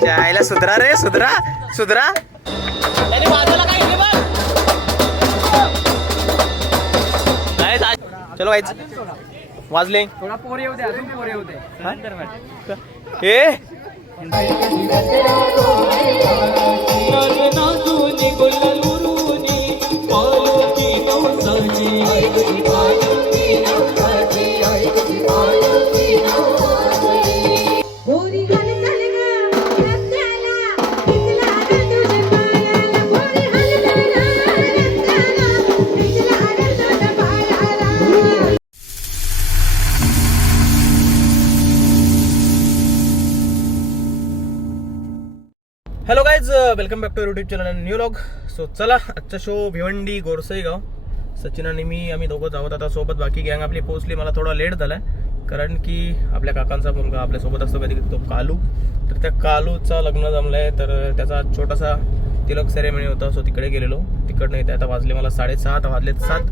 जायला सुधरा रे, सुधरा सुधरा. चलो वाईच वाजले. थोडा पोर येऊ दे, अजून पोर येऊ दे. ए hello guys, welcome back to YouTube channel and new log. So चला, आजचा शो भिवंडी गोरसईगाव. सचिन आणि मी आम्ही दोघंच आहोत आता सोबत. बाकी गँग आपली पोहोचली. मला थोडा लेट झालाय कारण की आपल्या काकांचा मुलगा आपल्यासोबत असतो कधी कधी, तो कालू. तर त्या कालूचा लग्न जमलंय, तर त्याचा छोटासा तिलक सेरेमनी होता. सो तिकडे गेलेलो. तिकडनं येते आता वाजले मला 6:30, वाजलेत 7.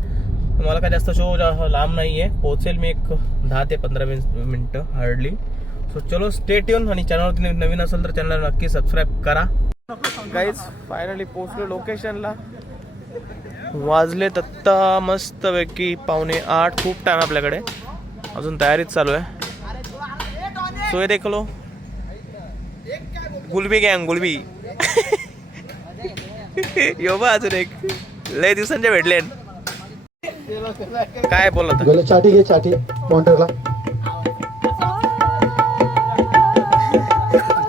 मला काय जास्त शो लांब नाही आहे. पोहोचेल मी एक 10 ते 15 मिनिटं हार्डली. सो चलो, स्टे ट्यून. आणि चॅनलवरती नवीन असेल तर चॅनलला नक्की सबस्क्राईब करा. गाईज फायनली पोहोचलो लोकेशनला. वाजलेत आत्ता मस्तपैकी 7:45. खूप टाइम आपल्याकडे, अजून तयारीच चालू आहे. सो हे देखलो गुलबी गँग, गुलबी. यो बा अजून एक लय दिवसांचे भेटले. काय बोलत चाटी घे, चाटी काउंटरला.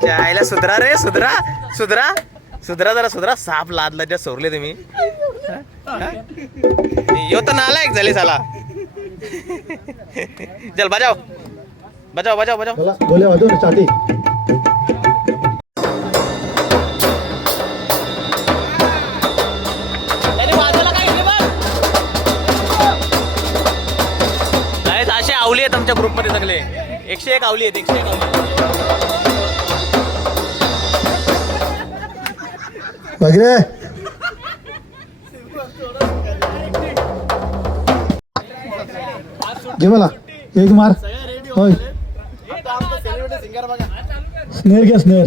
जायला सुधरा रे, सुधरा सुधरा सुधरा, जरा सुधरा. साप लादला ज्या सोरले तुम्ही. यो तर नालायक झाले साला. चल बजाव बजाव बजाव बजाव. बोले वाजव ना चाटी. असे आवली आहेत आमच्या ग्रुपमध्ये सगळे. 101 आवली आहेत, 101 आवली. वगैरे घे मला एक मार. होय, स्नेर घे, स्नेर.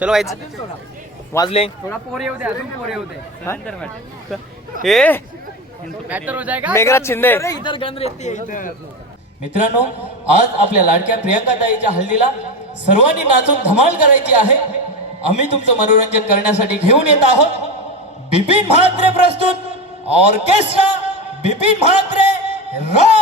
चलो वाईच वाजले. थोडा पोर येऊ दे, अजून पोर येऊ दे. ए मॅटर हो जाएगा. मेघराज शिंदे. इधर गन रहती है इधर. मित्रांनो, आज आपल्या लाडक्या प्रियंका ताईच्या हल्दीला सर्वांनी नाचून धमाल करायची आहे. आम्ही तुमचं मनोरंजन करण्यासाठी घेऊन येत आहोत बिपिन म्हात्रे प्रस्तुत ऑर्केस्ट्रा बिपिन म्हात्रे रॉक.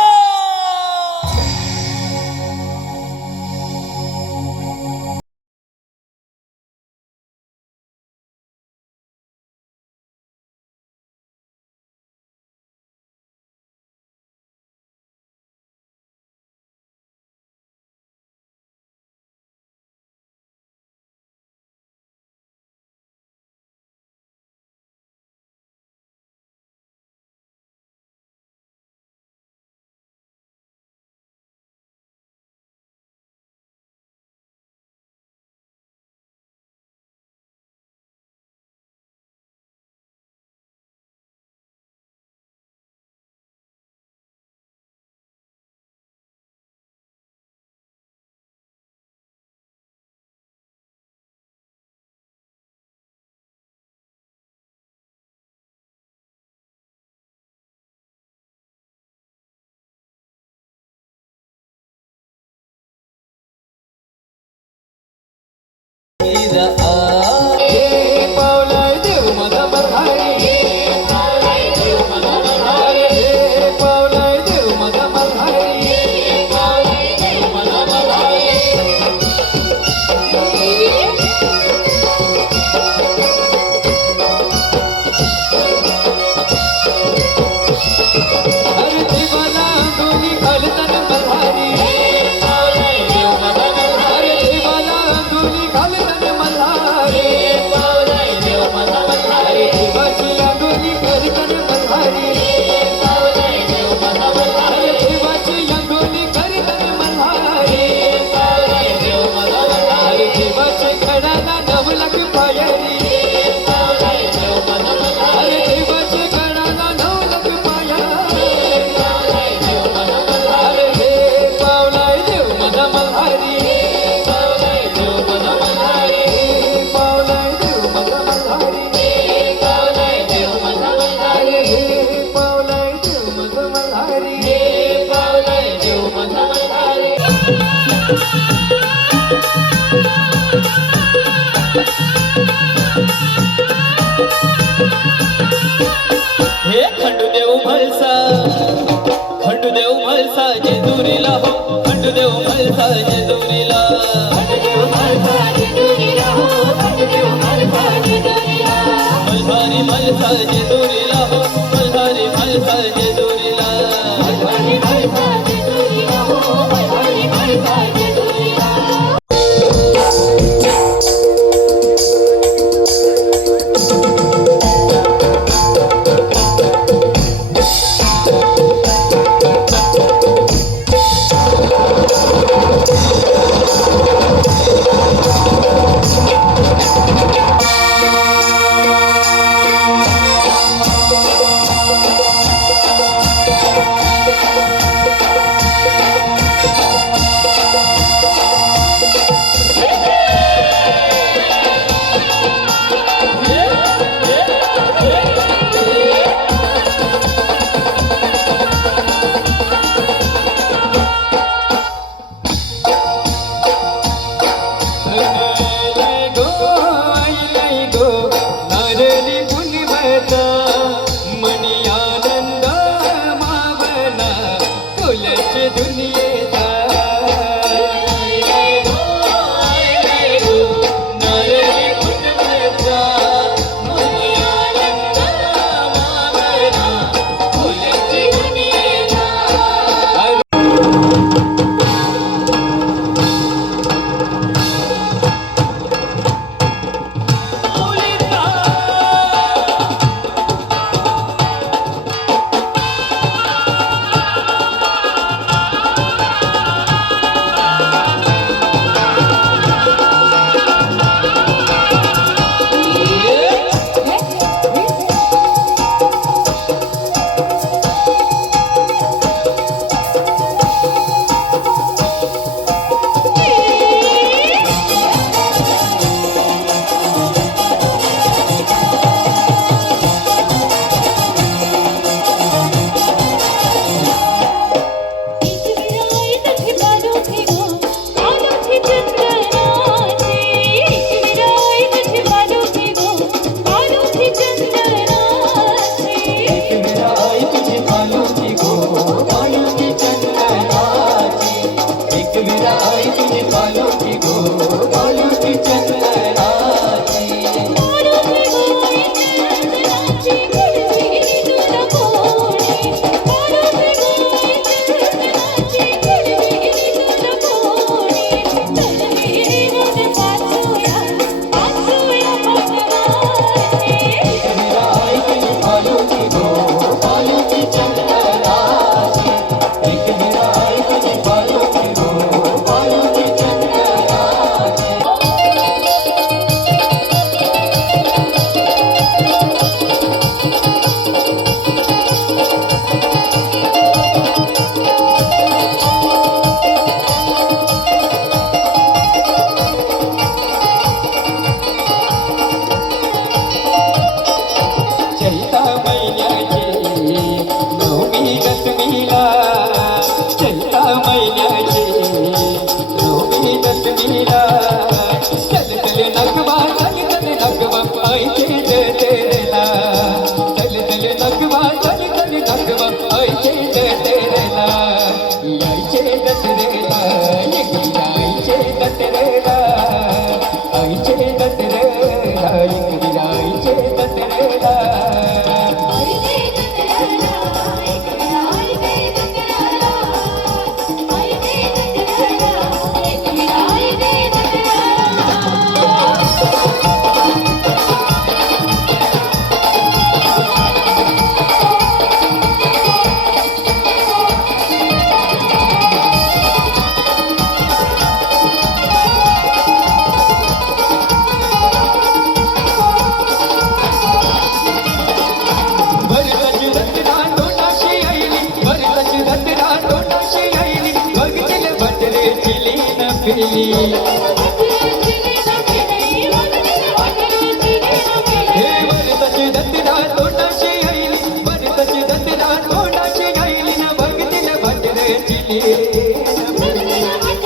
हे खंडूदेव म्हाळसा, खंडूदेव म्हाळसा जेजुरीला हो, खंडूदेव म्हाळसा जेजुरीला, मल्हारी म्हाळसा जेजुरीला हो, मल्हारी म्हाळसा जेजुरीला. Thank you.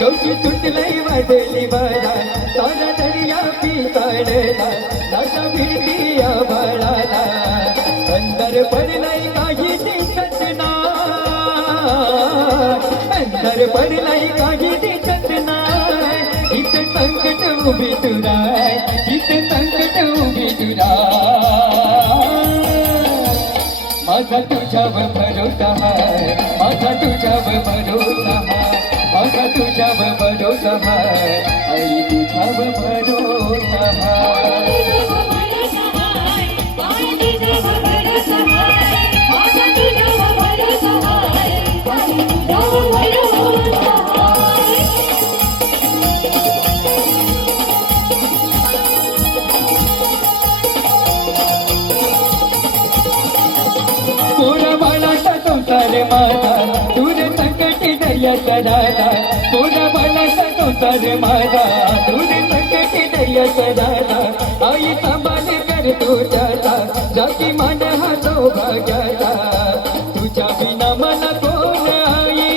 कौशी तुटलई वाजली बाळा तारा दर्या पिसाळला नाटा भिडिया बाळाला अंतर पडलाई काही दिसत नाही अंतर पडलाई काही दिसत नाही इथे संकट उभी तुराय इथे संकट उभी तुराय माझा तुझ्यावर भरोसा आहे माझा तुझ्यावर भरोसा आहे माझा तुझ्यावर भरोसा आहे आई तुझ्यावर भरोसा आहे माझा तुझ्यावर माझा दूर संकट दर्याचा दादा कोणा बालाचा संसार माझा दूर संकट दर्याचा दादा आई सांभाळ करतो त्याचा जाती मान हा सौभाग्याचा तुझ्या विना मला कोण आई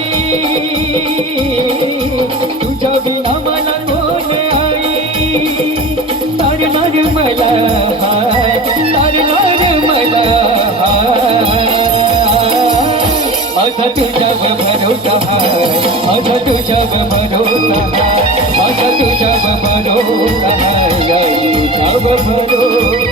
तुझ्या विना मला कोण आई तारणार मला हाय तारणार मला हाय माझा तुझ्यावर भरोसा हाय माझा तुझ्यावर भरोसा हाय माझा तुझ्यावर भरोसा हाय आई तुझ्यावर भरोसा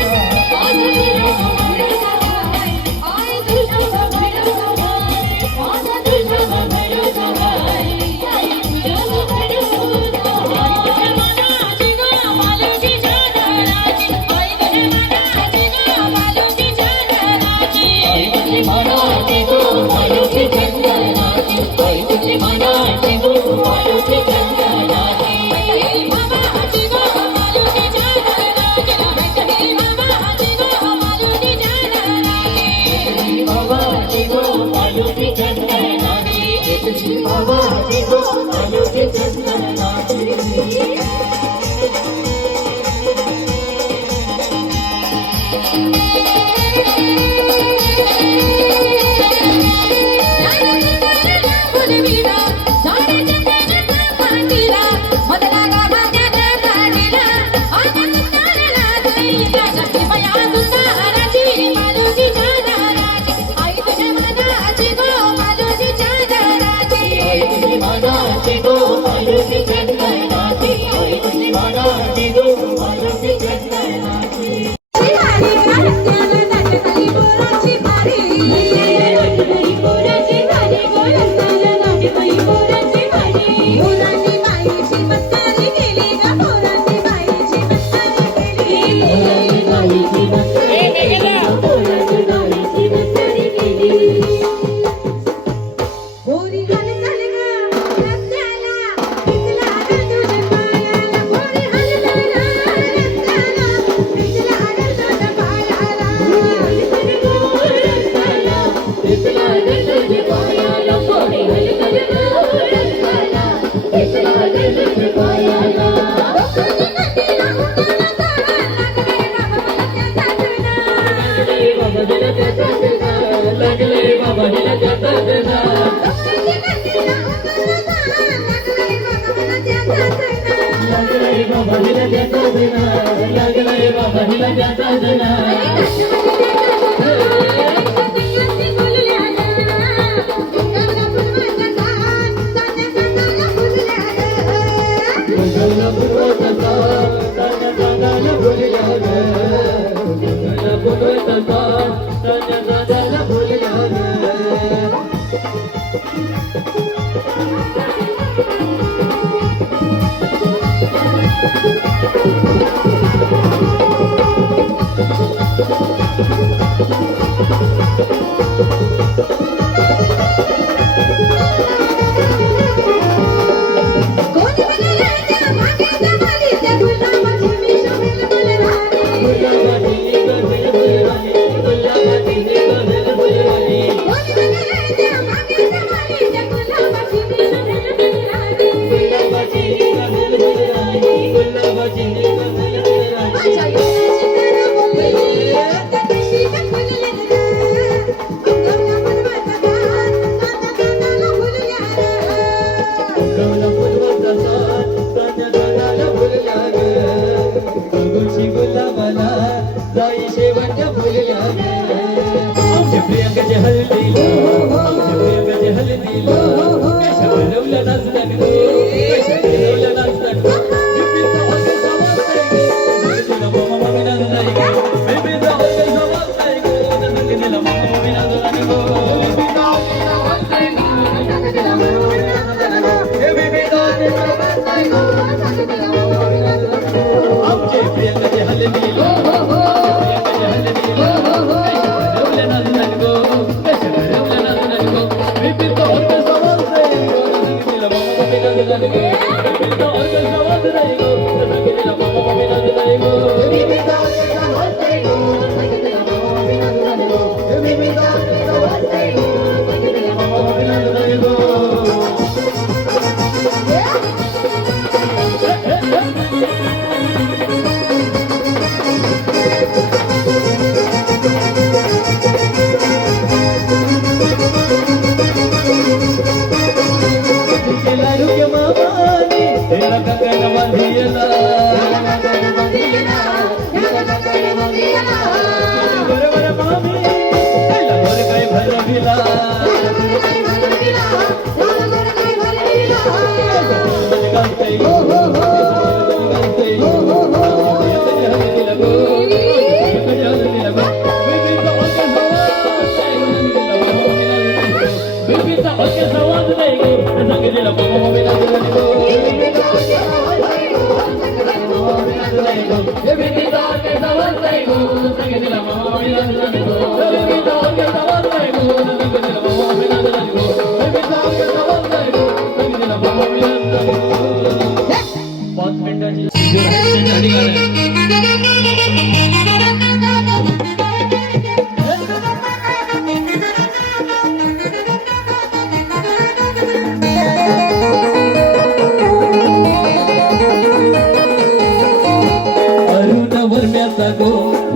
अरुण वर्म्याचा गो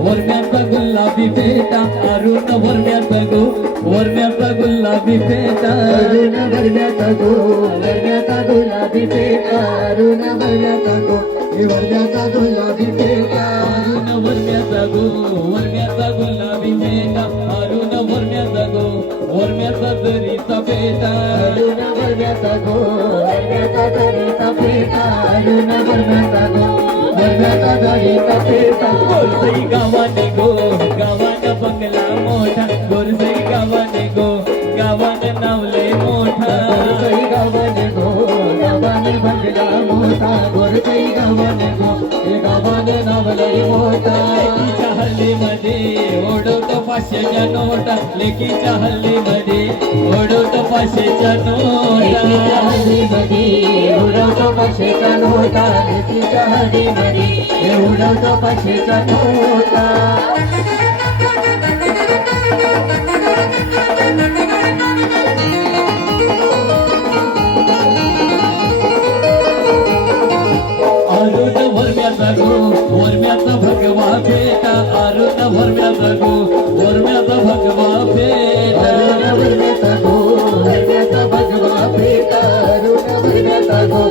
वर्म्याचा गुलाबी फेटा अरुण वर्म्याचा गो वर्म्याचा गुलाबी फेटा अरुण वर्म्याचा गो वर्म्याचा गुलाबी फेटा अरुण वर्म्याचा गो वर्म्याचा गुलाबी फेटा अरुण वर्म्याचा गो वर्म्याचा गुलाबी फेटा अरुण वर्म्याचा गो वर्म्याचा जरीचा फेटा अरुण वर्म्याचा गो वर्म्याचा जरीचा फेटा अरुण वर्म्याचा गो वर्म्याचा जरीचा फेटा गोरसई गावाने गो गावाने बंगला मोठा गोरसई गावाने गो गावाने नावले मोठा गोरसई गावाने गो गावाने बंगला मोठा गोरसई गावाने गो गावाने नावले मोठा लेकीच्या हल्लीमध्ये ओढवतो 500च्या नोटा लेकीच्या हल्लीमध्ये ओढवतो 500च्या नोटा लेकीच्या हल्लीमध्ये ओढवतो 500च्या नोटा लेकीच्या हल्लीमध्ये ओढवतो 500च्या नोटा अरुण वर्म्याचा गो वर्म्याचा भगवा फेटा अरुण वर्म्याचा गो वर्म्याचा भगवा फेटा अरुण वर्म्याचा गो वर्म्याचा भगवा फेटा अरुण वर्म्याचा गो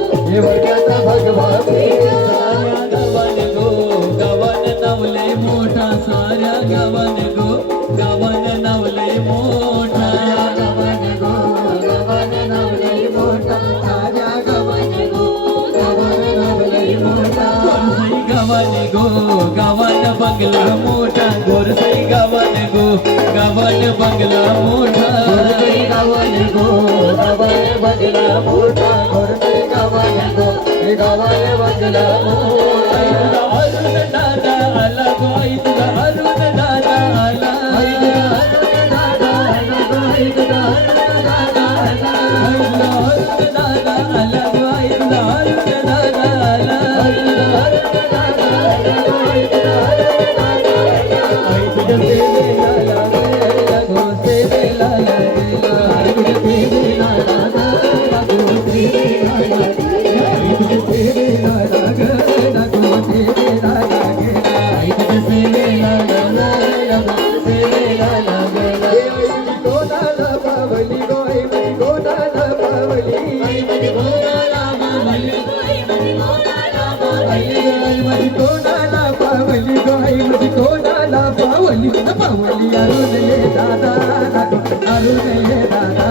वर्म्याचा भगवा फेटा साऱ्या गावाने गो गावाने नावले मोठा साऱ्या गावाने गो गावाने नावले मोठा गावाने गो गावाने नावले मोठा साऱ्या गावाने गो गावाने नावले मोठा गोरसई गावाने गो गावाने बंगला मोठा गोरसई गावाने गो गावाने बंगला मोठा गोरसई गावाने गो गावाने बंगला मोठा गोरसई गावाने गो गावाने बंगला मोठा अरुण दादा आला गो आई तुझा अरुण दादा आला अरुण दादा आला गो आई तुझा अरुण दादा आला अरुण दादा आला गो आई तुझा अरुण दादा आला अरुण दादा आला गो आई तुझा अरुण दादा आला आई तुझ्या सेवेला लागला गो सेवेला लागला आई तुझ्या सेवेला लागला गो सेवेला लागला आई तुझ्या सेवेला लागला गो सेवेला लागला आई तुझ्या सेवेला लागला गो सेवेला लागला आई कोणाला पावली गो आई कोणाला पावली आई कोणाला पावली गो आई कोणाला पावली गो आई कोणाला पावली पावली अरुण ये दादा अरुण ये दादा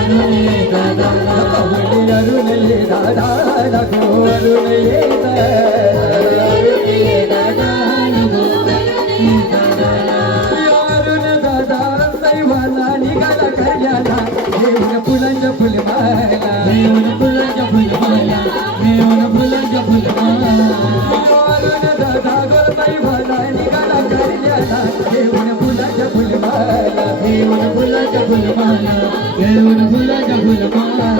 अरुण ये दादा पावली अरुण ये दादा अरुण ये दादा अरुण दादा दैवाला निघाला करण्याला घेऊन फुलांच्या फुलमाला घेऊन फुलांच्या फुलमाला घेऊन फुलांच्या फुलमाला अरुण दादा गोर दैवाला निघाला करण्याला घेऊन फुलांच्या फुलमाला घेऊन फुलांच्या फुलमाला घेऊन फुलांच्या फुलमाला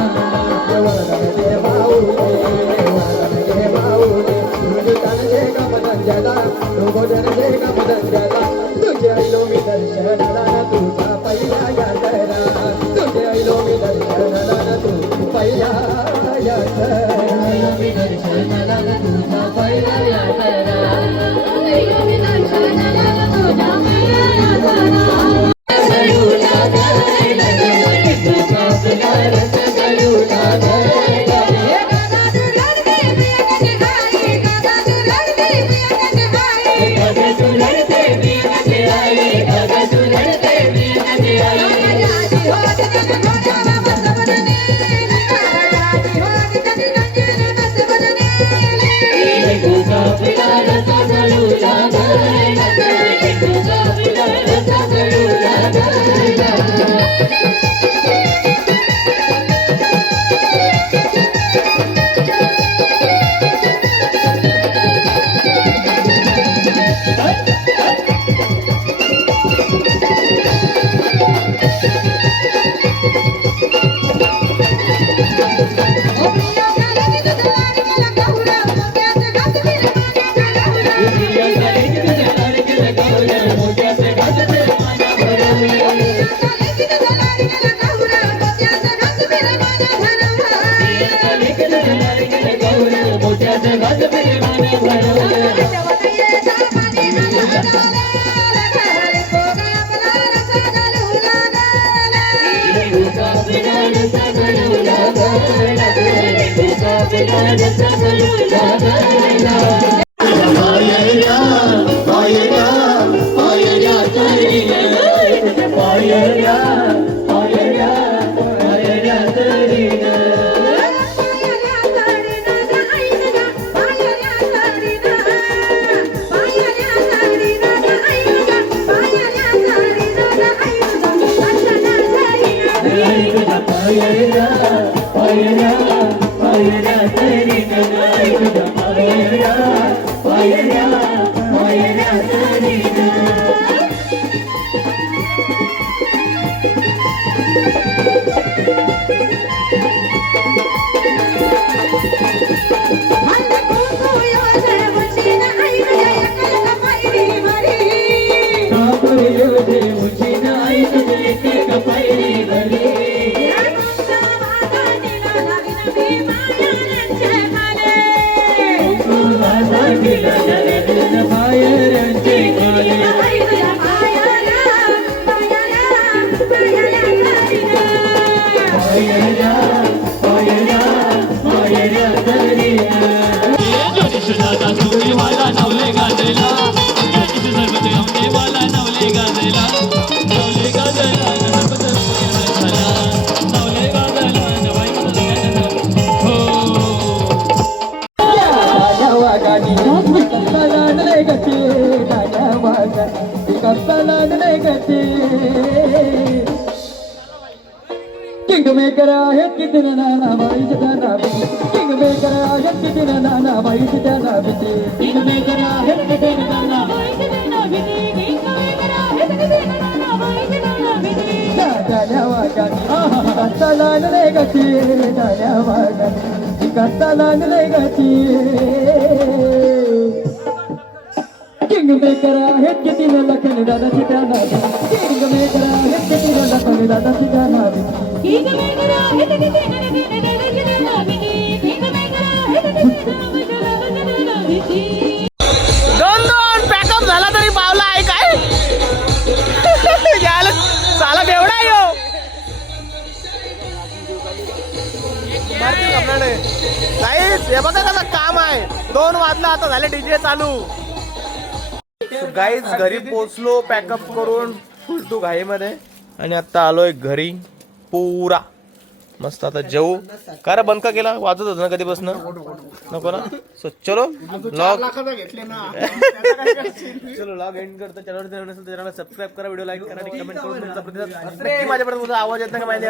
तुझ्या आईलो मी दर्शनाला तुझा पहिला यात्रा तुझ्या आईलो मी दर्शनाला तू पहिला यात्रा मी दर्शनाला तुझा पहिला यात्रा लड़ते किंग मेकर आहे किती नाना बाई जाना किंग मेकर आहे किती नाना बाई जाना किंग मेकर आहे किती नाना बाई जाना किंग मेकर आहे किती नाना बाई जाना जाना वागानी कत्तलान रे गती जाना वागानी कत्तलान रे गती किंग मेकर आहे किती लखन दादा जाना किंग मेकर आहे किती लखन दादा जाना किंग मेकर आहे किती नाना किंग मेकर आहे किती दोन दोन पॅकअप झाला तरी पावला आहे काय याला साला बेवडा आहे ह्यो. गाईस हे बघा कसं काम आहे 2 वाजला आता झाले डीजे चालू. गाईज घरी पोचलो पॅकअप करून फुल टू घाईमध्ये आणि आता आलोय घरी पुरा मस्त. आता जेऊ काय बंद का केला वाजत होत ना कधीपासून नको ना. सो चलो लॉग चलो लॉग एंड करतो. चॅनल सबस्क्राईब करा, व्हिडिओ लाईक करा आणि कमेंट करून तुमचा प्रतिसाद माझ्यापर्यंत आवाज येत नाही का माहिती.